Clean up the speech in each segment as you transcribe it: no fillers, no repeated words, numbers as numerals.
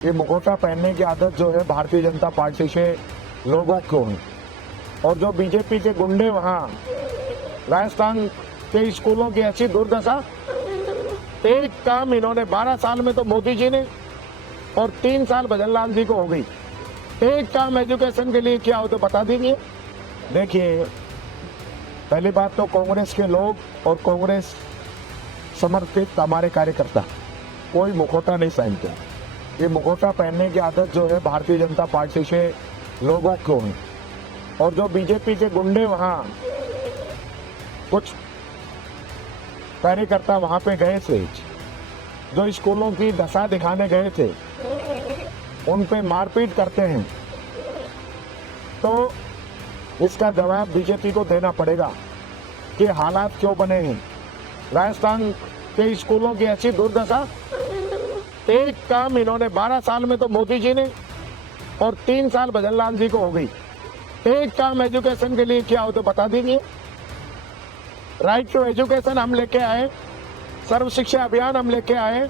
ये मुखौटा पहनने की आदत जो है भारतीय जनता पार्टी से लोगों को है। और जो बीजेपी के गुंडे वहाँ राजस्थान के स्कूलों की ऐसी दुर्दशा, एक काम इन्होंने 12 साल में तो मोदी जी ने और 3 साल भजनलाल जी को हो गई। एक काम एजुकेशन के लिए क्या हो तो बता दीजिए। देखिए, पहली बात तो कांग्रेस के लोग और कांग्रेस समर्थित हमारे कार्यकर्ता कोई मुखौटा नहीं पहनते। ये मुखौटा पहनने की आदत जो है भारतीय जनता पार्टी से लोगों को है। और जो बीजेपी के गुंडे वहाँ कुछ कार्यकर्ता वहाँ पे गए थे, जो स्कूलों की दशा दिखाने गए थे, उन पे मारपीट करते हैं, तो इसका जवाब बीजेपी को देना पड़ेगा कि हालात क्यों बने हैं। राजस्थान के स्कूलों की ऐसी दुर्दशा, एक काम इन्होंने 12 साल में तो मोदी जी ने और 3 साल भजनलाल जी को हो गई। एक काम एजुकेशन के लिए क्या हो तो बता दीजिए। राइट टू एजुकेशन हम लेके आए, सर्व शिक्षा अभियान हम लेके आए,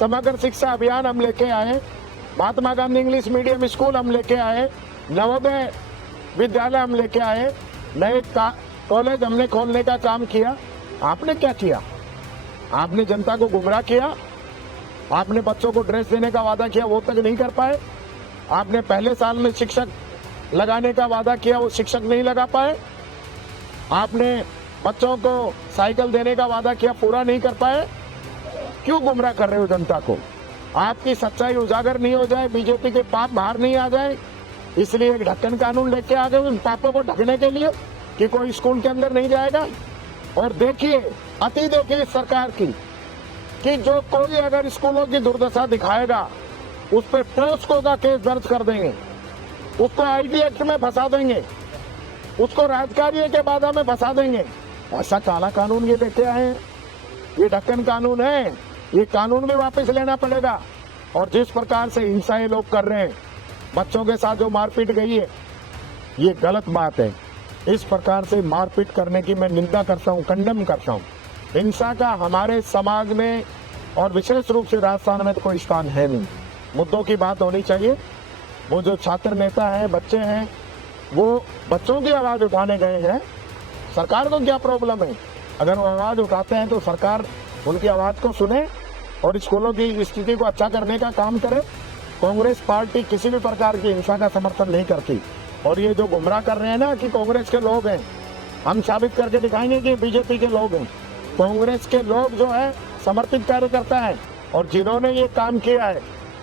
समग्र शिक्षा अभियान हम लेके आए, Mahatma Gandhi English medium school हम लेके आए, नवोदय विद्यालय हम लेके आए, नए कॉलेज हमने खोलने का काम किया। आपने क्या किया? आपने जनता को गुमराह किया। आपने बच्चों को ड्रेस देने का वादा किया, वो तक नहीं कर पाए। आपने पहले साल में शिक्षक लगाने का वादा किया, वो शिक्षक नहीं लगा पाए। आपने बच्चों को साइकिल देने का वादा किया, पूरा नहीं कर पाए। क्यों गुमराह कर रहे हो जनता को? आपकी सच्चाई उजागर नहीं हो जाए, बीजेपी के पाप बाहर नहीं आ जाए, इसलिए एक ढक्कन कानून लेके आ गए उन पापों को ढकने के लिए कि कोई स्कूल के अंदर नहीं जाएगा। और देखिए, अति देखिए सरकार की कि जो कोई अगर स्कूलों की दुर्दशा दिखाएगा उस पर पोस्को का केस दर्ज कर देंगे, उसको आईटी एक्ट में फंसा देंगे, उसको राजकार्य के बाधा में फंसा देंगे। ऐसा काला कानून ये लेके आए हैं, ये ढक्कन कानून है, ये कानून भी वापस लेना पड़ेगा। और जिस प्रकार से हिंसा ये लोग कर रहे हैं, बच्चों के साथ जो मारपीट गई है, ये गलत बात है। इस प्रकार से मारपीट करने की मैं निंदा करता हूँ, कंडम करता हूँ। हिंसा का हमारे समाज में और विशेष रूप से राजस्थान में तो कोई स्थान है नहीं। मुद्दों की बात होनी चाहिए। वो जो छात्र नेता हैं, बच्चे हैं, वो बच्चों की आवाज़ उठाने गए हैं। सरकार को क्या प्रॉब्लम है? अगर वो आवाज़ उठाते हैं तो सरकार उनकी आवाज़ को सुने और स्कूलों की स्थिति को अच्छा करने का काम करे। कांग्रेस पार्टी किसी भी प्रकार की हिंसा का समर्थन नहीं करती। और ये जो गुमराह कर रहे हैं ना कि कांग्रेस के लोग हैं, हम साबित करके दिखाएंगे कि बीजेपी के लोग हैं। कांग्रेस के लोग जो है समर्पित कार्यकर्ता है, और जिन्होंने ये काम किया है,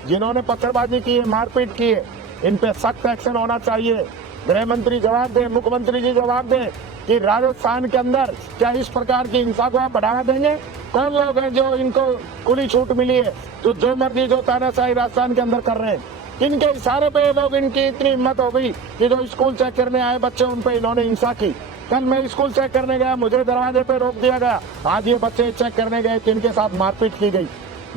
जिन्होंने पत्थरबाजी की है, मारपीट की है, इन पे सख्त एक्शन होना चाहिए। गृह मंत्री जवाब दें, मुख्यमंत्री जी जवाब दें कि राजस्थान के अंदर क्या इस प्रकार की हिंसा को आप बढ़ावा देंगे? कौन लोग हैं जो इनको खुली छूट मिली है, जो मर्जी जो तानाशाही राजस्थान के अंदर कर रहे हैं? इनके इशारे पे ये लोग, इनकी इतनी हिम्मत हो गई कि जो स्कूल चेक करने आए बच्चे, उन पे इन्होंने हिंसा की। कल मैं स्कूल चेक करने गया, मुझे दरवाजे पे रोक दिया गया। आज ये बच्चे चेक करने गए तो इनके साथ मारपीट की गई।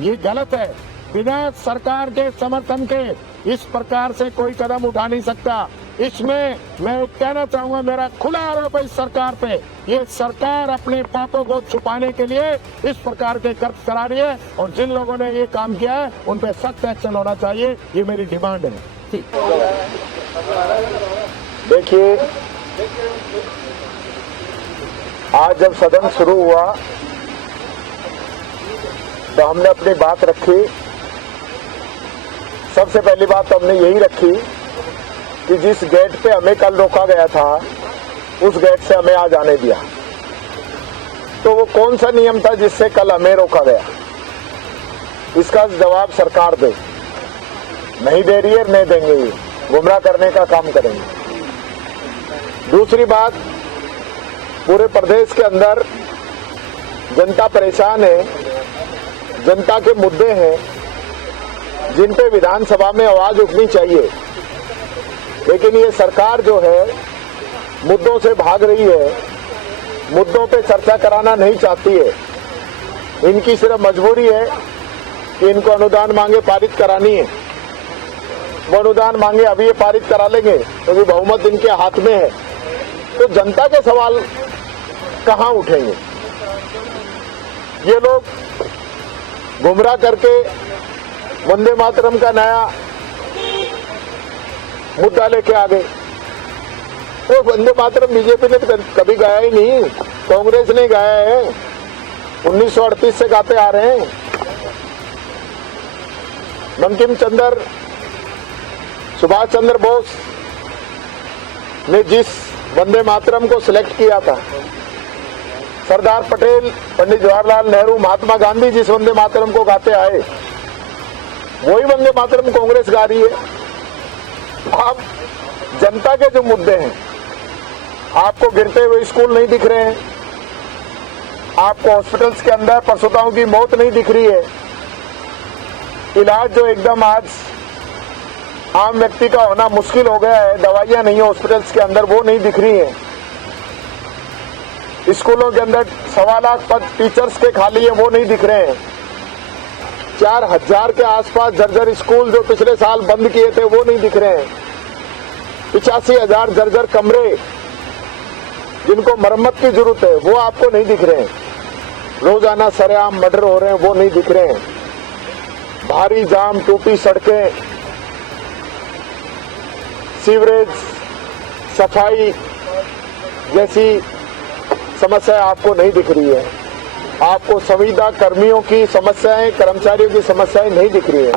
ये गलत है। बिना सरकार के समर्थन के इस प्रकार से कोई कदम उठा नहीं सकता। इसमें मैं कहना चाहूंगा, मेरा खुला आरोप है इस सरकार पे, ये सरकार अपने पापों को छुपाने के लिए इस प्रकार के कर्ज करा रही है। और जिन लोगों ने ये काम किया है उन पे सख्त एक्शन होना चाहिए, ये मेरी डिमांड है। देखिए, आज जब सदन शुरू हुआ तो हमने अपनी बात रखी। सबसे पहली बात तो हमने यही रखी कि जिस गेट पे हमें कल रोका गया था, उस गेट से हमें आज आने दिया। तो वो कौन सा नियम था जिससे कल हमें रोका गया? इसका जवाब सरकार दे। नहीं दे रही है, नहीं देंगे, ये गुमराह करने का काम करेंगे। दूसरी बात, पूरे प्रदेश के अंदर जनता परेशान है, जनता के मुद्दे हैं जिन पे विधानसभा में आवाज उठनी चाहिए, लेकिन ये सरकार जो है मुद्दों से भाग रही है, मुद्दों पे चर्चा कराना नहीं चाहती है। इनकी सिर्फ मजबूरी है कि इनको अनुदान मांगे पारित करानी है। वो अनुदान मांगे अभी ये पारित करा लेंगे क्योंकि बहुमत इनके हाथ में है। तो जनता के सवाल कहां उठेंगे? ये लोग गुमराह करके वंदे मातरम का नया मुद्दा लेके आ गए। तो वंदे मातरम बीजेपी ने तो कभी गाया ही नहीं, कांग्रेस ने गाया है, 1938 से गाते आ रहे हैं। बंकिम चंद्र सुभाष चंद्र बोस ने जिस वंदे मातरम को सिलेक्ट किया था, सरदार पटेल, पंडित जवाहरलाल नेहरू, महात्मा गांधी जिस वंदे मातरम को गाते आए, वही वंदे मातरम कांग्रेस गा रही है। आप जनता के जो मुद्दे हैं, आपको गिरते हुए स्कूल नहीं दिख रहे हैं, आपको हॉस्पिटल्स के अंदर प्रसूताओं की मौत नहीं दिख रही है, इलाज जो एकदम आज आम व्यक्ति का होना मुश्किल हो गया है, दवाइयां नहीं है हॉस्पिटल्स के अंदर, वो नहीं दिख रही है। स्कूलों के अंदर 1.25 लाख पद टीचर्स के खाली है, वो नहीं दिख रहे हैं। 4000 के आसपास जर्जर स्कूल जो पिछले साल बंद किए थे, वो नहीं दिख रहे हैं। 85,000 जर्जर कमरे जिनको मरम्मत की जरूरत है, वो आपको नहीं दिख रहे हैं। रोजाना सरेआम मर्डर हो रहे हैं, वो नहीं दिख रहे हैं। भारी जाम, टूटी सड़कें, सीवरेज, सफाई जैसी समस्याएं आपको नहीं दिख रही है। आपको संविदा कर्मियों की समस्याएं, कर्मचारियों की समस्याएं नहीं दिख रही है,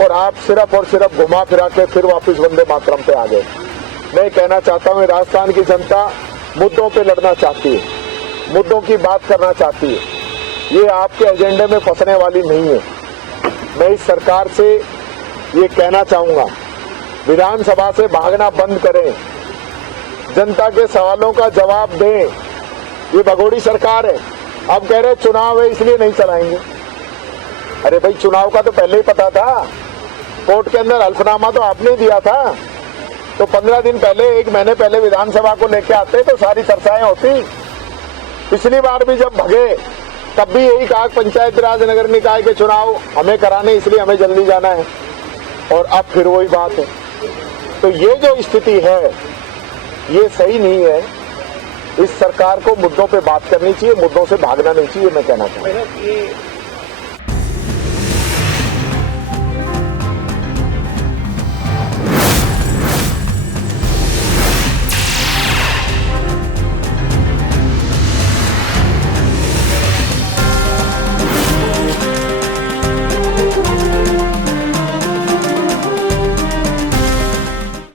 और आप सिर्फ और सिर्फ घुमा फिरा के फिर वापस वंदे मातरम पे आ गए। मैं कहना चाहता हूं, राजस्थान की जनता मुद्दों पे लड़ना चाहती है, मुद्दों की बात करना चाहती है। ये आपके एजेंडे में फंसने वाली नहीं है। मैं इस सरकार से ये कहना चाहूंगा, विधानसभा से भागना बंद करें, जनता के सवालों का जवाब दें। ये भगोड़ी सरकार है, अब कह रहे चुनाव है इसलिए नहीं चलाएंगे। अरे भाई, चुनाव का तो पहले ही पता था, कोर्ट के अंदर हल्फनामा तो आपने दिया था, तो 15 दिन पहले, 1 महीने पहले विधानसभा को लेके आते तो सारी चर्चाएं होती। पिछली बार भी जब भगे तब भी यही कहा, पंचायत राज नगर निकाय के चुनाव हमें कराने, इसलिए हमें जल्दी जाना है, और अब फिर वही बात है। तो ये जो स्थिति है, ये सही नहीं है। इस सरकार को मुद्दों पे बात करनी चाहिए, मुद्दों से भागना नहीं चाहिए, मैं कहना चाहूँगा।